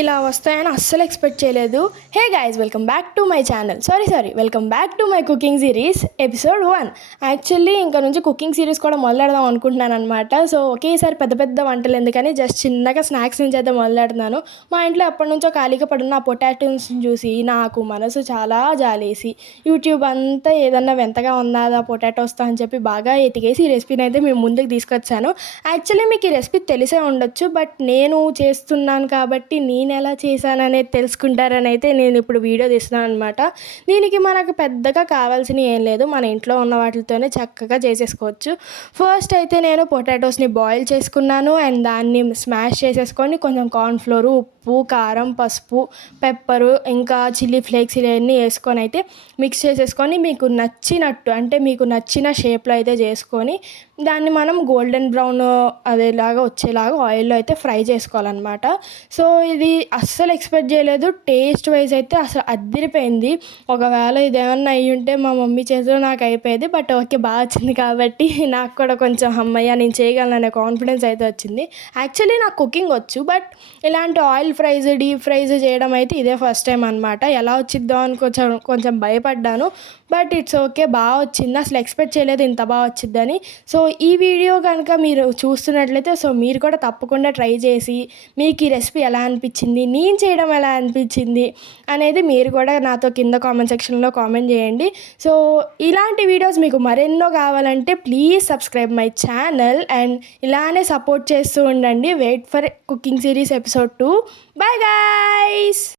ఇలా వస్తాయని అస్సలు ఎక్స్పెక్ట్ చేయలేదు. Hey guys, welcome back to my channel. Welcome back to my cooking series episode 1. Actually ఇంకా నుంచి కుకింగ్ సిరీస్ కూడా మొదలెడదాం అనుకుంటున్నాను అనమాట. సో ఒకేసారి పెద్ద పెద్ద వంటలు ఎందుకని జస్ట్ చిన్నగా స్నాక్స్ నుంచి అయితే మొదలెడుతున్నాను. మా ఇంట్లో ఎప్పటి నుంచో ఖాళీగా పడున్న పొటాటోస్ని చూసి నాకు మనసు చాలా జాలేసి యూట్యూబ్ అంతా ఏదన్నా వింతగా ఉన్నదా పొటాటోస్తో అని చెప్పి బాగా ఎతికేసి ఈ రెసిపీని అయితే మేము ముందుకు తీసుకొచ్చాను. యాక్చువల్లీ మీకు ఈ రెసిపీ తెలిసే ఉండొచ్చు, బట్ నేను చేస్తున్నాను కాబట్టి నేను ఎలా చేశాననేది తెలుసుకుంటారని అయితే నేను ఇప్పుడు వీడియో తీస్తున్నాను అనమాట. దీనికి మనకు పెద్దగా కావాల్సినవి ఏం లేదు, మన ఇంట్లో ఉన్న వాటితోనే చక్కగా చేసేసుకోవచ్చు. ఫస్ట్ అయితే నేను పొటాటోస్ని బాయిల్ చేసుకున్నాను అండ్ దాన్ని స్మాష్ చేసేసుకొని కొంచెం కార్న్ఫ్లోరు, ఉప్పు, కారం, పసుపు, పెప్పరు, ఇంకా చిల్లీ ఫ్లేక్స్ ఇవన్నీ వేసుకొని అయితే మిక్స్ చేసేసుకొని మీకు నచ్చినట్టు అంటే మీకు నచ్చిన షేప్లో అయితే చేసుకొని దాన్ని మనం గోల్డెన్ బ్రౌన్ అదేలాగా వచ్చేలాగా ఆయిల్లో అయితే ఫ్రై చేసుకోవాలన్నమాట. సో ఇది అస్సలు ఎక్స్పెక్ట్ చేయలేదు. టేస్ట్ వైజ్ అయితే అసలు అద్దిరిపోయింది. ఒకవేళ ఇదేమన్నా అయ్యి ఉంటే మా మమ్మీ చేతిలో నాకు అయిపోయేది. బట్ ఓకే, బాగా వచ్చింది కాబట్టి నాకు కూడా కొంచెం అమ్మయ్య నేను చేయగలననే కాన్ఫిడెన్స్ అయితే వచ్చింది. యాక్చువల్లీ నాకు కుకింగ్ వచ్చు, బట్ ఇలాంటి ఆయిల్ ఫ్రైజ్, డీప్ ఫ్రైజ్ చేయడం అయితే ఇదే ఫస్ట్ టైం అనమాట. ఎలా వచ్చిద్దో అని కొంచెం భయపడ్డాను, బట్ ఇట్స్ ఓకే, బాగా వచ్చింది. అసలు ఎక్స్పెక్ట్ చేయలేదు ఇంత బాగా వచ్చిద్దని. సో ఈ వీడియో కనుక మీరు చూస్తున్నట్లయితే సో మీరు కూడా తప్పకుండా ట్రై చేసి మీకు ఈ రెసిపీ ఎలా అనిపించింది, నేను చేయడం ఎలా అనిపించింది అనేది మీరు కూడా నాతో కింద కామెంట్ సెక్షన్లో కామెంట్ చేయండి. సో ఇలాంటి వీడియోస్ మీకు మరెన్నో కావాలంటే please subscribe my channel and ఇలానే సపోర్ట్ చేస్తూ ఉండండి. Wait for cooking series episode 2. Bye guys.